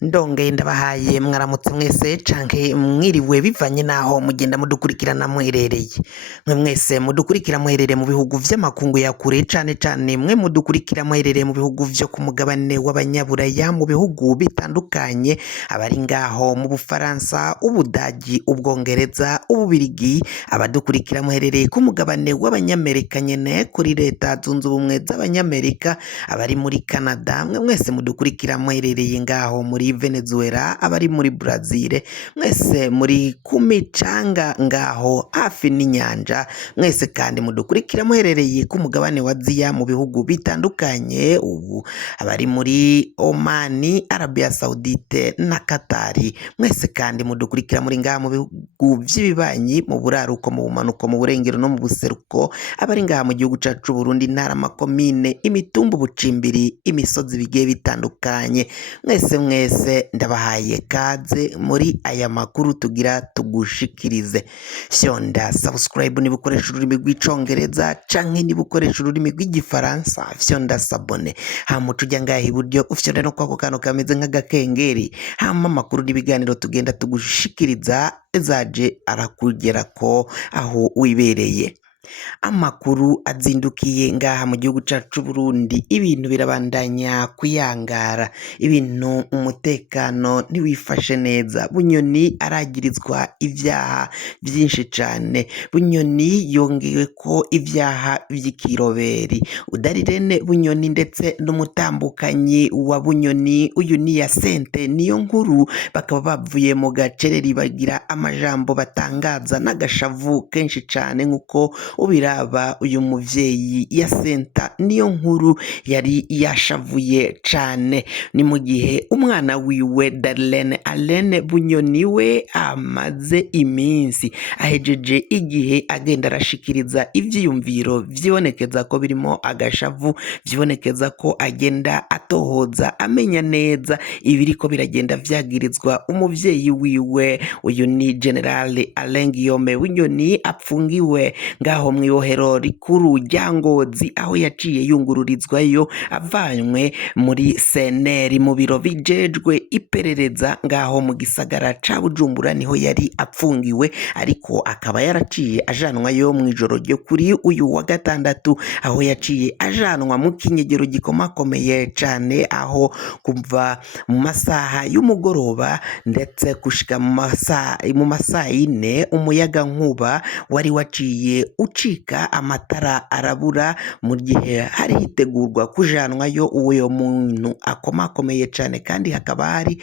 Ndongeye ndabahaye mwaramutse mwese canke mwiriwe bivanye naho mugenda mudukurikirana muherereye. Mwe mwese mudukurikira muherereye mu bihugu vy'amakungu ya kure cane cane mwe mudukurikira muherereye mu bihugu vyo ku mugabane w'abanyaburaya mu bihugu bitandukanye abari ngaho mu Bufaransa, Ubudagi, Ubwongereza, Ububirigi, abadukurikira muherereye ku mugabane w'abanyamerika nyene kuri leta zunze ubumwe z'abanyamerika, abari muri Canada, mwe mwese mudukurikira muherereye ngaho muri Venezuela, abari muri Brazil, mwese muri ku micanga ngaho hafi n'inyanja, mwese kandi mudukurikira muherereye ku mugabane wa Aziya mu bihugu bitandukanye, ubu abari muri Omani, Arabia Saudite na Katari, mwese kandi mudukurikira muri ngaha mu bihugu vy'ibibanyi mu buraruko, mu bumanuko, mu burengero no mu buseruko, abari ngaha mu gihugu cacu Burundi, intara, amakomine, imitumba, ubucimbiri, imisozi bigiye bitandukanye, mwese ndabahaye kaze muri aya makuru tugira tugushikirize. Fyonda subscribe niba ukoresha ururimi rw'icongereza canke niba ukoresha ururimi rw'igifaransa, fyonda sabone, hama uca ngaha iburyo ufyonda no kwako kantu kameze nk'agakengeri, hama amakuru n'ibiganiro tugenda tugushikiriza ezaje arakugerako aho wibereye. Amakuru azindukiye ngaha mu gihugu cacu Burundi, ibintu birabandanya kuyangara, ibintu umutekano ntiwifashe neza. Bunyoni aragirizwa ivyaha vyinshi cane, Bunyoni yongewe ko ivyaha vy'ikiroberi. Udarirene Bunyoni ndetse n'umutambukanyi wa Bunyoni uyu ni Yasente niyo nkuru, bakaba bavuye mu gacereri bagira amajambo batangaza n'agashavu kenshi cane nk'uko ubiraba. Uyu muvyeyi Yasenta niyo nkuru yari yashavuye cane, ni mu gihe umwana wiwe Darlene Alene Bunyoni we amaze iminsi ahejeje igihe agenda arashikiriza ivyiyumviro vyibonekeza ko birimo agashavu, vyibonekeza ko agenda atohoza amenya neza ibiriko biragenda vyagirizwa umuvyeyi wiwe. Uyu ni General Alain Guillaume Bunyoni apfungiwe ngaho mw'ibohero rikuru rya Ngozi, aho yaciye yungururizwayo avanywe muri CNL mu biro bijejwe iperereza ngaho mu gisagara ca Bujumbura, niho yari apfungiwe, ariko akaba yaraciye ajanwayo mw'ijoro ryo kuri uyu wa gatandatu, aho yaciye ajanwa mu kinyegero gikomakomeye cane, aho kuva mu masaha y'umugoroba ndetse gushika mu masaha yine umuyaga nkuba wari waciye ucika, amatara arabura, mu gihe hari hitegurwa kujanwayo uwo muntu akomakomeye cane, kandi hakaba hari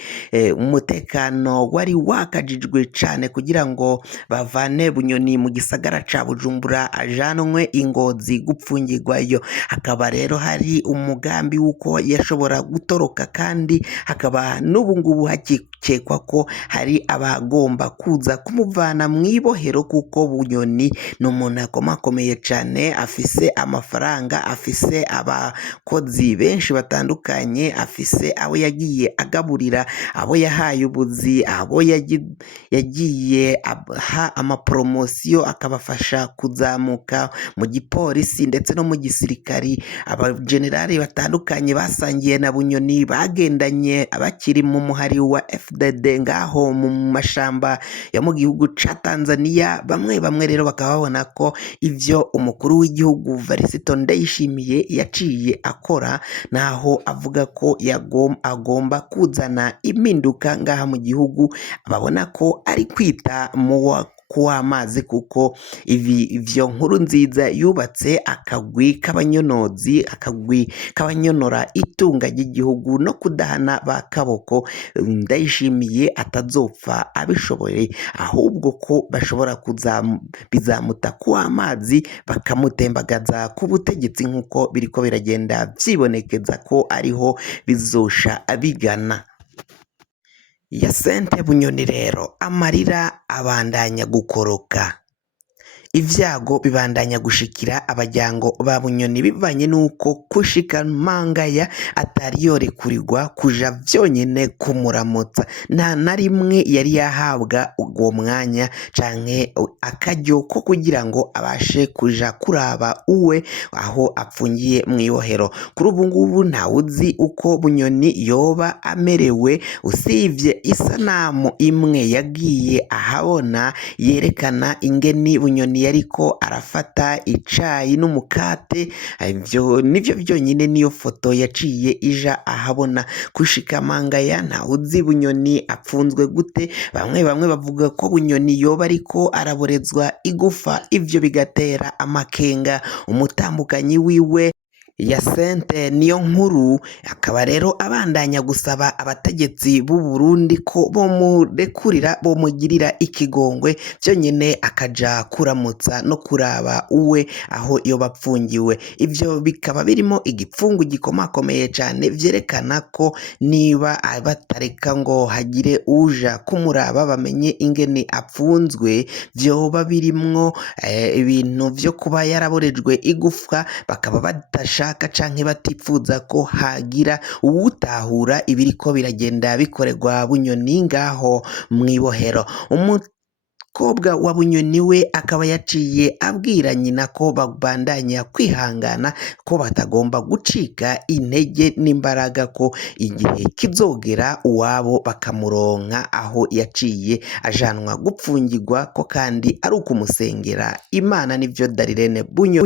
umutekano wari wakajijwe cane kugira ngo bavane Bunyoni mu gisagara ca Bujumbura ajanwe Ingozi gupfungirwayo. Hakaba rero hari umugambi wuko yashobora gutoroka, kandi hakaba n'ubu ngubu hakekwa ko hari abagomba kuza kumuvana mw'ibohero, kuko Bunyoni ni umuntu akomakomeye cane, afise amafaranga, afise abakozi benshi batandukanye, afise abo yagiye agaburira, abo yahaye ubuzi, abo yagiye aha amapromosiyo akabafasha kuzamuka mu gipolisi ndetse no mu gisirikari. Abagenerali batandukanye basangiye na Bunyoni bagendanye bakiri mu muhari wa FDD ngaho mu mashamba yo mu gihugu ca Tanzania. Bamwe rero bakaba babona ko ivyo umukuru w'igihugu Varisito Ndayishimiye yaciye akora, naho avuga ko agomba kuzana impinduka ngaha mu gihugu, babona ko ari kwita kuw'amazi, kuko ivyo nkuru nziza yubatse akagwi k'abanyonozi, akagwi k'abanyonora itunga ry'igihugu no kudahana ba kaboko, Ndayishimiye atazopfa abishoboye, ahubwo ko bashobora bizamuta kuw'amazi bakamutembagaza ku butegetsi, nk'uko biriko biragenda vyibonekeza ko ariho bizosha bigana. Yasente Bunyoni rero amarira abandanya gukoroka, Ivyago bibandanya gushikira abajyango ba Bunyoni bivanye nuko kushika Mangaya atari yorekurirwa kuja vyonyene kumuramutsa, nta na rimwe yari yahabwa uwo mwanya canke akaryo ko kugira ngo abashe kuja kuraba uwe aho apfungiye mw'ibohero. Kuri ubu ngubu ntawuzi uko Bunyoni yoba amerewe usivye isanamu imwe yagiye ahabona yerekana ingeni Bunyoni yariko arafata icayi n'umukate. Ivyo nivyo vyonyine niyo foto yaciye ija ahabona. Kushika Mangaya ntawuzi Bunyoni apfunzwe gute, bamwe bavuga ko Bunyoni yoba ariko araborezwa igufa, ivyo bigatera amakenga umutambukanyi wiwe Hyacinthe Niyonkuru. Akaba rero abandanya gusaba abategetsi b'u Burundi ko bomurekurira, bomugirira ikigongwe vyonyene akaja kuramutsa no kuraba uwe aho yoba apfungiwe. Ivyo bikaba birimo igipfungu gikomakomeye cane, vyerekana ko niba batareka ngo hagire uja kumuraba bamenye ingene apfunzwe, vyoba birimwo ibintu vyo kuba yaraborejwe igufwa, bakaba badashaka canke batipfuza ko hagira uwutahura ibiriko biragenda bikorerwa Bunyoni ngaho mw'ibohero. Umukobwa wa Bunyoni we akaba yaciye abwira nyina ko babandanya kwihangana, ko batagomba gucika intege n'imbaraga, ko igihe kizogera uwabo bakamuronka aho yaciye ajanwa gupfungirwa, ko kandi ari ukumusengera Imana. Nivyo Darirene Bunyoni